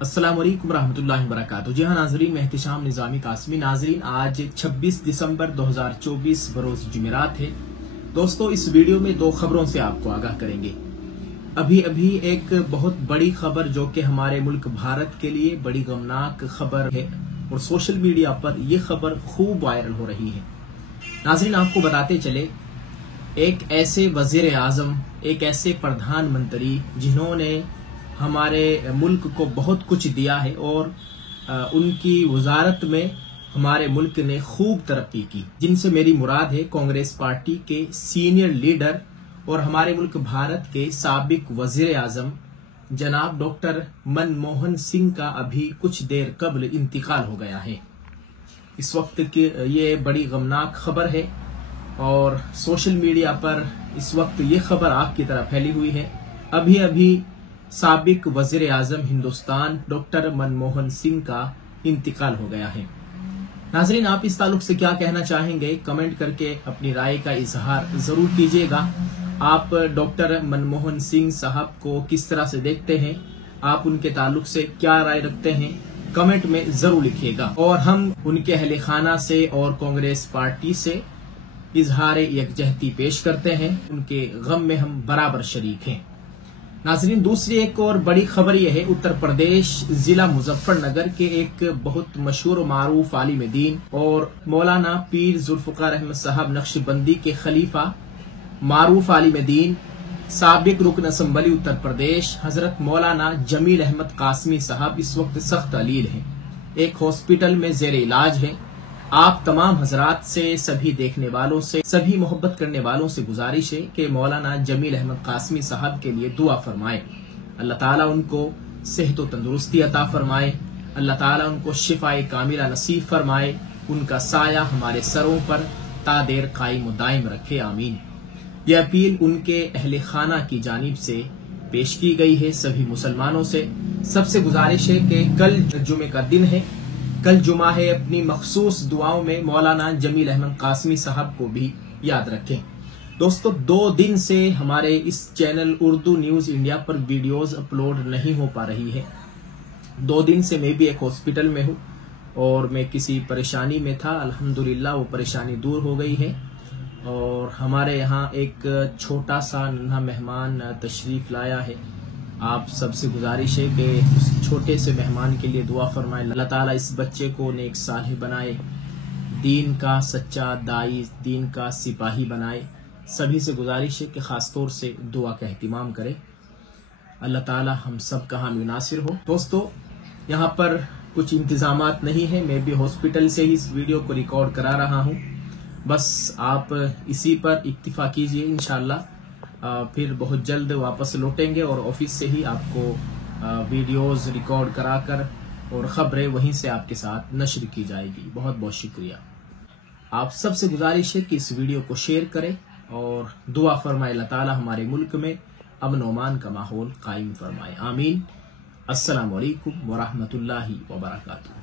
अस्सलाम वालेकुम रहमतुल्लाहि व बरकातुहू। जी हाँ नाजरीन, मैं एहतिशाम निज़ामी कासमी। नाजरीन, आज 26 दिसंबर 2024 बरोज जुमेरात है। दोस्तों, इस वीडियो में दो खबरों से आपको आगाह करेंगे। अभी अभी एक बहुत बड़ी खबर जो कि हमारे मुल्क भारत के लिए बड़ी गमनाक खबर है और सोशल मीडिया पर यह खबर खूब वायरल हो रही है। नाजरीन, आपको बताते चले, एक ऐसे वजीर आजम, एक ऐसे प्रधानमंत्री जिन्होंने हमारे मुल्क को बहुत कुछ दिया है और उनकी वजारत में हमारे मुल्क ने खूब तरक्की की, जिनसे मेरी मुराद है कांग्रेस पार्टी के सीनियर लीडर और हमारे मुल्क भारत के साबिक वजीर आजम जनाब डॉक्टर मनमोहन सिंह का अभी कुछ देर कबल इंतकाल हो गया है। इस वक्त की ये बड़ी गमनाक खबर है और सोशल मीडिया पर इस वक्त ये खबर आग की तरह फैली हुई है। अभी अभी साबिक वजीर आजम हिंदुस्तान डॉक्टर मनमोहन सिंह का इंतकाल हो गया है। नाजरीन, आप इस ताल्लुक से क्या कहना चाहेंगे, कमेंट करके अपनी राय का इजहार जरूर कीजिएगा। आप डॉक्टर मनमोहन सिंह साहब को किस तरह से देखते हैं, आप उनके ताल्लुक से क्या राय रखते हैं, कमेंट में जरूर लिखिएगा। और हम उनके अहले खाना से और कांग्रेस पार्टी से इजहार यकजहती पेश करते हैं। उनके गम में हम बराबर शरीक हैं। नाजरीन, दूसरी एक और बड़ी खबर यह है, उत्तर प्रदेश जिला मुजफ्फरनगर के एक बहुत मशहूर और मारूफ आलिम दीन और मौलाना पीर जुल्फकार अहमद साहब नक्शबंदी के खलीफा मारूफ आलिम दीन साबिक रुकन असम्बली उत्तर प्रदेश हजरत मौलाना जमील अहमद कासमी साहब इस वक्त सख्त अलील हैं, एक हॉस्पिटल में जेर इलाज है। आप तमाम हजरात से, सभी देखने वालों से, सभी मोहब्बत करने वालों से गुजारिश है कि मौलाना जमील अहमद कासमी साहब के लिए दुआ फरमाए। अल्लाह ताला उनको सेहत व तंदुरुस्ती अता फरमाए, अल्लाह ताला उनको शिफाए कामिला नसीब फरमाए, उनका साया हमारे सरों पर तादेर कायम व दायम रखे, आमीन। यह अपील उनके अहले खाना की जानिब से पेश की गई है सभी मुसलमानों से। सबसे गुजारिश है कि कल जुमे का दिन है, कल जुमा है, अपनी मखसूस दुआओं में मौलाना जमील अहमद कासमी साहब को भी याद रखें। दोस्तों, 2 दिन से हमारे इस चैनल उर्दू न्यूज इंडिया पर वीडियोस अपलोड नहीं हो पा रही है। 2 दिन से मैं भी एक हॉस्पिटल में हूँ और मैं किसी परेशानी में था। अल्हम्दुलिल्लाह वो परेशानी दूर हो गई है और हमारे यहाँ एक छोटा सा नन्हा मेहमान तशरीफ लाया है। आप सबसे गुजारिश है कि उस छोटे से मेहमान के लिए दुआ फरमाएं। अल्लाह ताला इस बच्चे को नेक सालिह बनाए, दीन का सच्चा दाई, दीन का सिपाही बनाए। सभी से गुजारिश है कि खासतौर से दुआ का एहतिमाम करें। अल्लाह ताला हम सब का हामी नासिर हो। दोस्तों, यहाँ पर कुछ इंतजामात नहीं है, मैं भी हॉस्पिटल से ही इस वीडियो को रिकॉर्ड करा रहा हूँ। बस आप इसी पर इक्तिफा कीजिए। इंशाअल्लाह फिर बहुत जल्द वापस लौटेंगे और ऑफिस से ही आपको वीडियोस रिकॉर्ड कराकर और खबरें वहीं से आपके साथ नश्र की जाएगी। बहुत बहुत शुक्रिया। आप सबसे गुजारिश है कि इस वीडियो को शेयर करें और दुआ फरमाए अल्लाह ताला हमारे मुल्क में अमन ओमान का माहौल कायम फरमाए, आमीन। अस्सलाम वालेकुम व रहमतुल्लाहि व बरकातुहू।